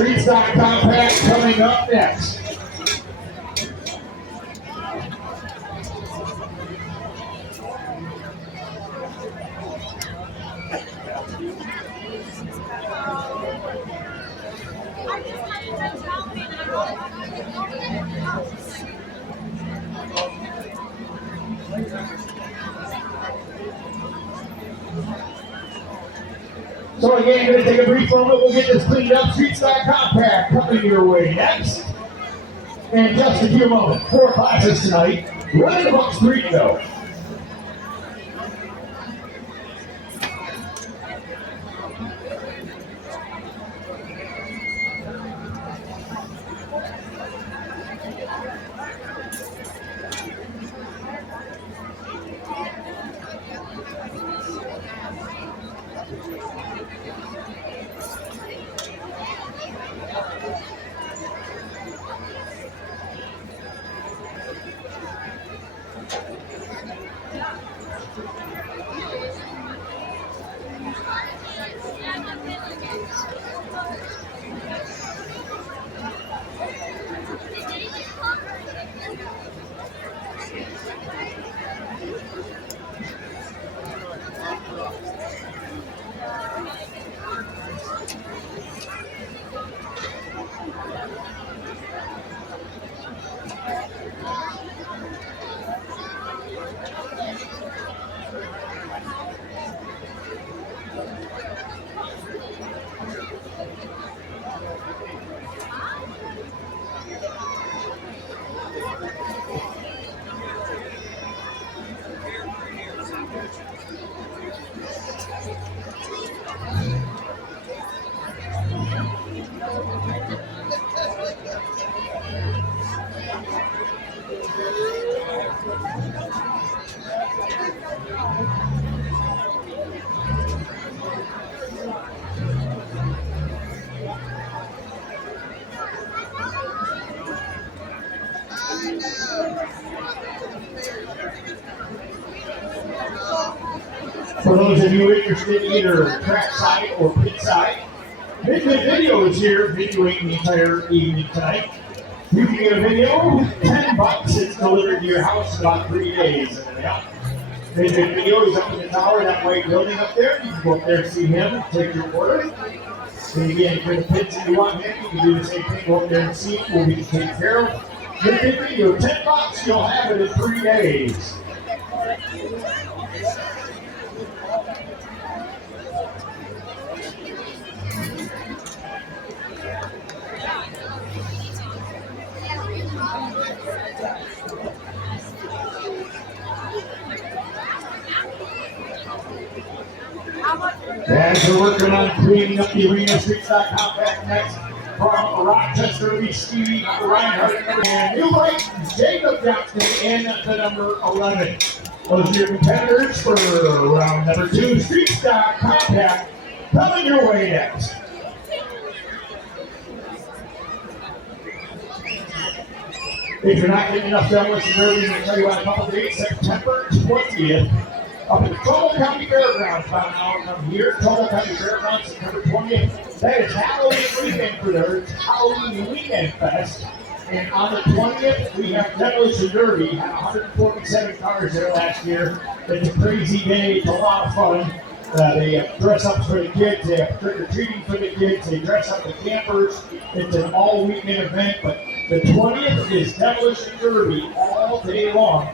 Street Stock Compact coming up next. So again, going to take a brief moment. We'll get this cleaned up. Street Stock Compact coming your way next. In just a few moments, 4 classes tonight. Running about 3 to go. For those of you interested in either track side or pit side, Mid-Vid Video is here videoing the entire evening tonight. You can get a video, $10. It's delivered to your house in about 3 days. Mid-Vid Video is up in the tower, that white building up there. You can go up there and see him, take your order. And again, for the pits that you want him, you can do the same thing, go up there and see him. We'll be taken care of. Mid-Vid Video, $10, you'll have it in 3 days. As we're working on cleaning up the arena, Street Stock Compact next from Rochester, Stevie Reinhardt, and New Light, Jacob Johnson in the number 11. Those are your competitors for round number 2, Street Stock Compact, coming your way next. If you're not getting enough done with some early, I'm going to tell you about a couple of dates. September 20th. Up at the Trumbull County Fairgrounds, about an hour from here. Trumbull County Fairgrounds, September 20th. That is Halloween weekend for there. It's Halloween Weekend Fest. And on the 20th, we have Demolition Derby. Had 147 cars there last year. It's a crazy day. It's a lot of fun. They have dress ups for the kids. They have trick or treating for the kids. They dress up the campers. It's an all weekend event. But the 20th is Demolition Derby all day long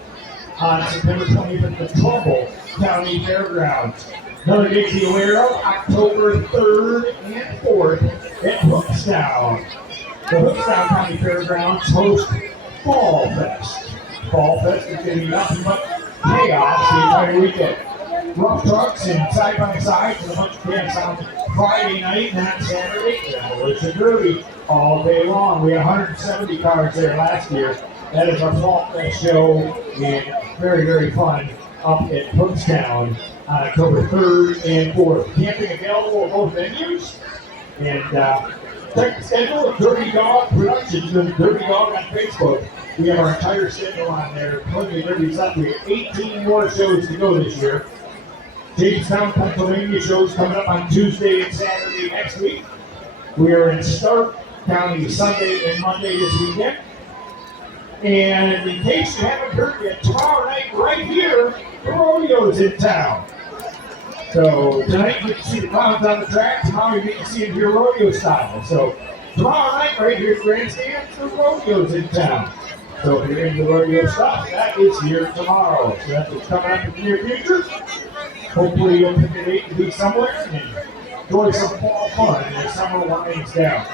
on September 20th at the Trumbull County Fairgrounds. Another date to be aware of, October 3rd and 4th at Hookstown. The Hookstown County Fairgrounds host Fall Fest. Fall Fest is going to be nothing but chaos the entire weekend. Rough trucks and side-by-sides and a bunch of camps on Friday night and on Saturday. Demolition Derby all day long. We had 170 cars there last year. That is our Fall Fest show, and very, very fun up at Hookstown on October 3rd and 4th. Camping available at both venues. And check the schedule of Dirty Dog Productions and Dirty Dog on Facebook. We have our entire schedule on there. Plenty of derbies up. We have 18 more shows to go this year. Jamestown, Pennsylvania shows coming up on Tuesday and Saturday next week. We are in Stark County Sunday and Monday this weekend. And in case you haven't heard yet, tomorrow night right here, the rodeo's in town. So tonight you can see the clowns on the track. Tomorrow you get to see it here rodeo style. So tomorrow night right here at Grandstand, the rodeo's in town. So if you're into rodeo stuff, that is here tomorrow. So that's what's coming up in the near future. Hopefully you'll pick a date to be somewhere and enjoy some fall fun as summer winds down.